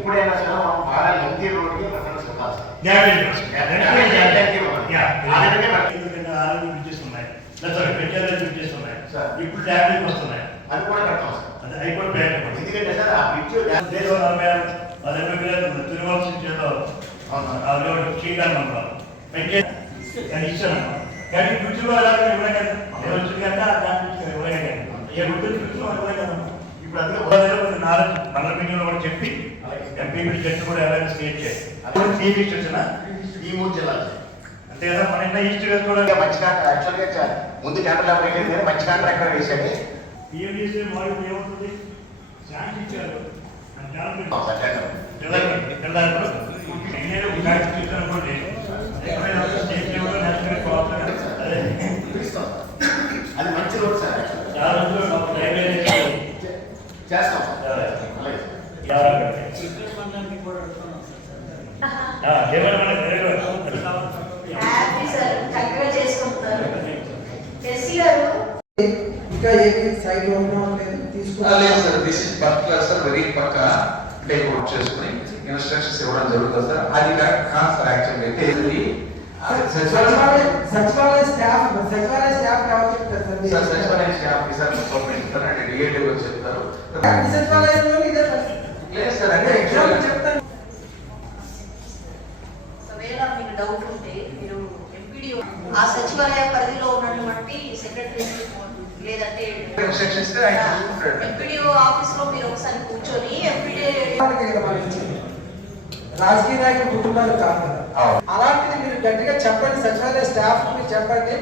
ఎప్పుడైనా సరే మనం బాగా లెంగ్తీ రోడ్కి ప్రిఫరెన్స్ ఇవ్వాలి ఇప్పుడు డ్యామేజ్ వస్తున్నాయి, అది కూడా పెడతాం సార్. అది అవి కూడా బ్యాక్ ఎందుకంటే సార్ ఆ బ్రిడ్జ్ శ్రీకారం అది ఇచ్చాను కానీ బ్రిడ్జ్లో ఇవ్వడం కదా వచ్చింది కంటే ఇవ్వడం ఏ బ్రిడ్జ్ ఇవ్వడం ఇప్పుడు అందులో 4 మీటింగ్లో కూడా చెప్పి ఎంపీ చెట్టు కూడా ఎవరైనా స్టేట్ చేయాలి. ఈ 3 జిల్లాలు అంతే కదా. మన ఈస్ట్ కూడా మంచి కాంట్రాక్ట్ యాక్చువల్గా ముందు టెండర్ ఎవరైతే మంచి కాంట్రాక్టర్ వేసాడు. పిఎం చేసే వాళ్ళు ఏమవుతుంది శాంక్షన్ ఇచ్చారు అది మంచి రోడ్ సార్. చేస్తాం ఇంకా ఏమి సైడ్ లేదు sir. This is particular sir, very పక్కా టేక్ అవుట్ చేసుకుని ఇన్స్ట్రక్షన్స్ ఇవ్వడం జరుగుతుంది సార్. అది కాదు సార్ యాక్చువల్ అయితే సచివాలయ స్టాఫ్ ఎవరు చెప్తారు సార్? సచివాలయ స్టాఫ్ కి సార్ చెప్తారు అంటే రిలేటివ్ గా చెప్తారు. సచివాలయంలో ఇదే లేదు సార్ అంటే చెప్తాను. ఒకవేళ మీకు డౌట్ ఉంటే మీరు ఎంపీడీ ఆ సచివాలయ పరిధిలో ఉన్నటువంటి సెక్రటరీ లేదంటే ఎంపీడీఓ ఆఫీస్ లో మీరు ఒకసారి కూర్చొని రాజకీయ నాయకుల కుటుంబాలు కాదు కదా, అలాంటిది మీరు గట్టిగా చెప్పండి. సచివాలయ స్టాఫ్ మీరు చెప్పండి.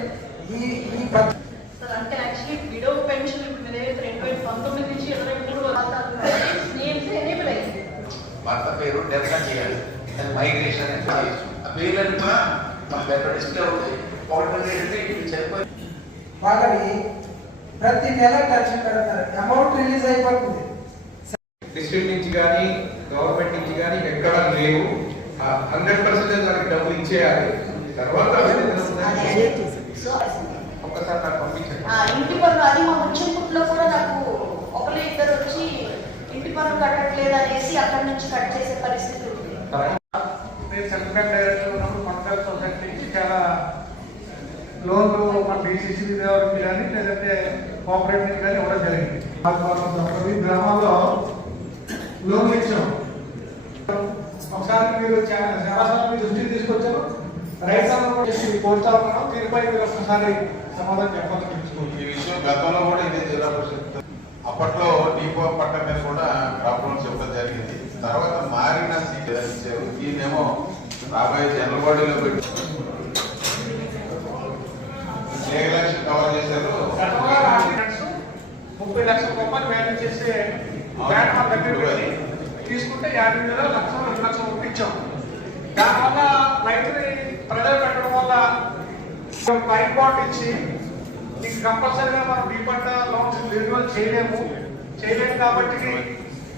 అంటే యాక్చువల్లీ విడో పెన్షన్ ఇప్పుడు 2019 నుంచి 23 ఎనేబుల్ అయింది. భర్త పేరు డెఫినెట్ చేయాలి. మైగ్రేషన్ ఆ పేర్లను కూడా మనకు ఎక్కడ డిస్ప్లే అవుతాయి. వాళ్ళని ప్రతి నెల టెన్షన్ పెడతారు, అమౌంట్ రిలీజ్ అయిపోతుంది. డిస్ట్రిక్ట్ నుంచి కానీ గవర్నమెంట్ నుంచి కానీ ఎక్కడా లేవు. 100% దానికి డబ్బులు ఇచ్చేయాలి. తర్వాత ఒక్కసారి నాకు పంపించండి. ఇంటి పన్ను అది మా ముచ్చింపుట్లో కూడా నాకు ఒకరు ఇద్దరు వచ్చి ఇంటి పన్ను కట్టట్లేదు అనేసి అక్కడి నుంచి కట్ చేసే పరిస్థితి ఉంది. సెంట్రల్ డైరెక్టర్ ఉన్నప్పుడు పంటల సొసైటీ నుంచి చాలా లోన్లు మన డిసిసి నుంచి కానీ లేదంటే కోఆపరేటివ్ నుంచి కానీ ఇవ్వడం జరిగింది. గ్రామాల్లో లోన్లు ఇచ్చాం. ఒకసారి మీరు చాలాసార్లు మీ దృష్టికి తీసుకొచ్చారు. రైతు కోరుతామన్నాం. దీనిపై మీరు ఒకసారి సమాధానం చెప్పాలని ఈ విషయం గతంలో కూడా ఇదే జిల్లా పరిషత్ అప్పట్లో డిపో పట్ట మీద కూడా డ్రాప్ లోన్స్ చెప్పడం జరిగింది. తర్వాత మారిన ఇచ్చారు. దీన్నేమో రాబోయే జనరల్ బాడీలో పెట్టి 7 లక్షలు కవర్ చేశారు. 30 లక్షల రూపాయలు మేనేజ్ చేసే బ్యాంక్ మా దగ్గర పెట్టి తీసుకుంటే 50,000 లక్షలు 2 లక్షలు ఇచ్చాం. దానివల్ల రైతుని ప్రజలు పెట్టడం వల్ల టైం బాండ్ ఇచ్చి మీకు కంపల్సరీగా మనం ఈ పంట లోన్స్ రెన్యువల్ చేయలేము కాబట్టి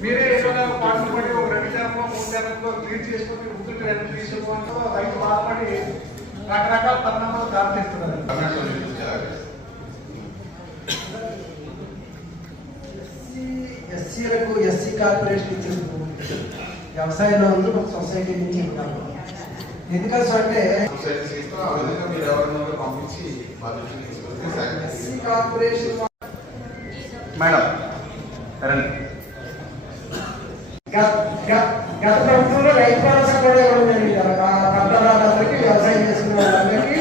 మీరే ఏదైనా పాటలు పడి ఒక 2 చరణంలో 3 చరణంలో క్లియర్ చేసుకుని ముందుకు వెనక్కి తీసుకోవడంతో రైతు బాధపడి రకరకాల పరిణామాలు దారితీస్తున్నారు. ఎస్సీలకు ఎస్సీ కార్పొరేషన్ ఇచ్చిన వ్యవసాయ లోన్లు ఒక సొసైటీ నుంచి ఇవ్వాలి. ఎందుకంటే అంటే ఎస్సీ కార్పొరేషన్ మేడం గత ప్రభుత్వంలో రైతు భరోసా కూడా ఇవ్వడం జరిగింది. పట్టణాలందరికీ వ్యవసాయం చేసుకునే వాళ్ళందరికీ